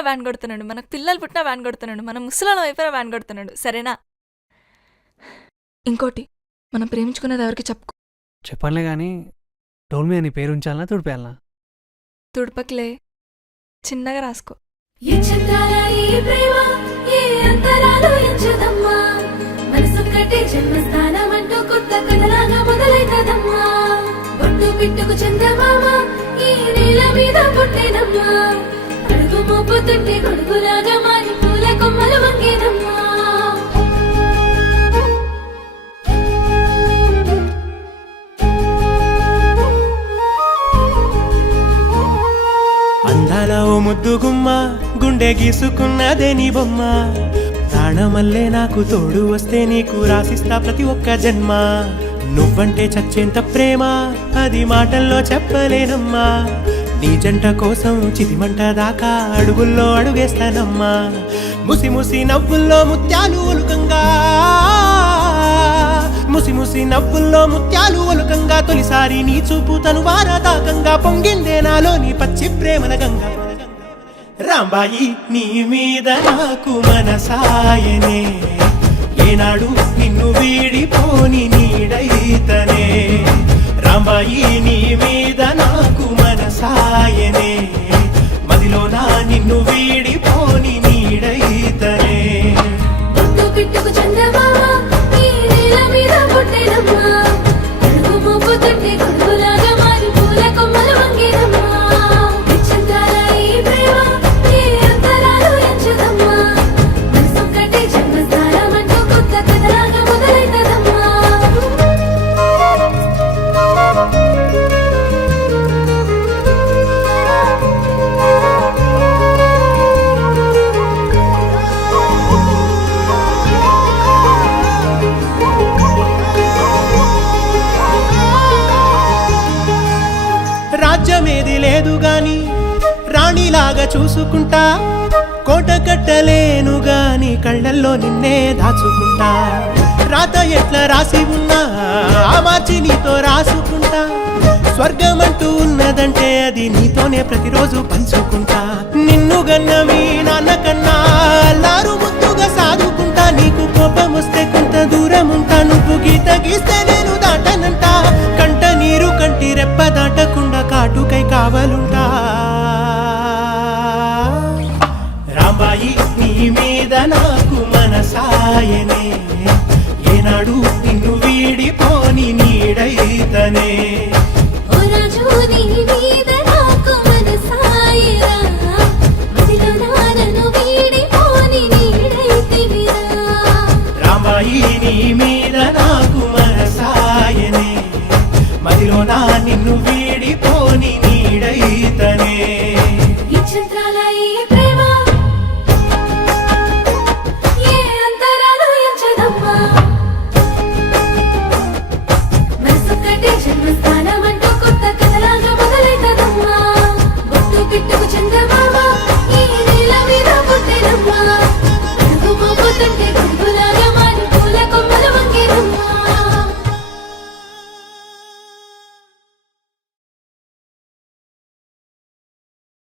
పుట్టినా వ్యాన్ కొడుతున్నాడు, మనకు పిల్లలు పుట్టినా వ్యాన్ కొడుతున్నాడు, మనం ముసలాళ్ళం అయిపోయినా వ్యాన్ కొడుతున్నాడు. సరేనా? ఇంకోటి, మనం ప్రేమించుకున్నది ఎవరికి చెప్పుకో. చెప్పనులే కానీ డోల్మీ అని పేరు ఉంచాలనా తుడిపేయాలనా? తుడపకిలే, చిన్నగా రాసుకో. జన్మస్థానం అంటూ కొత్త కథలాగా మొదలైతదమ్మా. బొట్టు పిట్టుకు చందమామ ఈ నేల మీద పుట్టేదమ్మా. అడుగు మోపుతుంటే గొడుగులాగా మారి పూల కొమ్మలు వంగేదమ్మా. అందాల ఓ ముద్దు గుమ్మ గుండె గీసుకున్నదే నీ బొమ్మ. ప్రాణమల్లే నాకు తోడు వస్తే నీకు రాసిస్తా ప్రతి ఒక్క జన్మ. నువ్వంటే చచ్చేంత ప్రేమ అది మాటల్లో చెప్పలేనమ్మా. నీ జంట కోసం చితిమంట దాకా అడుగుల్లో అడుగేస్తానమ్మా. ముసి ముసి నవ్వుల్లో ముత్యాలు ఒలుకంగా, ముసి ముసి నవ్వుల్లో ముత్యాలు ఒలుకంగా. తొలిసారి నీ చూపు తను వారదాకంగా పొంగిందే నాలో నీ పచ్చి ప్రేమల గంగా. రాంబాయి నీ మీద నాకు మనసాయనే, ఏనాడు నిన్ను వీడిపోని నీడైతనే. రాంబాయి నీ మీద నాకు మనసాయనే, మదిలో నా నిన్ను వీడిపోని నీడైతనే. బొట్టు పిట్టుకు చందమామ ఈ నేల మీద పుట్టేదమ్మా. అడుగు మోపుతుంటే గొడుగులాగా మారి పూల కొమ్మలు వంగేదమ్మా. రాజ్యమేది లేదు గాని రాణిలాగా చూసుకుంటా. కోట కట్టలేను గాని కళ్ళల్లో నిన్నే దాచుకుంటా. రాత ఎట్లా రాసి ఉన్నా ఆ మార్చి నీతో రాసుకుంటా. స్వర్గమంటూ ఉన్నదంటే అది నీతోనే ప్రతిరోజు పంచుకుంటా. నిన్ను గన్న మీ నాన్న కన్నా అల్లారు ముద్దుగా సాదుకుంటా. నీకు కోపం వస్తే కొంత దూరం ఉంటా, నువ్వు గీత గీస్తే నేను దాటనంట. కంట నీరు కంటి రెప్ప దాటకుండా కాటుకై కావలుంటా. రాంబాయి నీ మీద నాకు మనసాయనే, ఏనాడు నిన్ను వీడిపోని నీడైతనే. ఓ రాజు నీ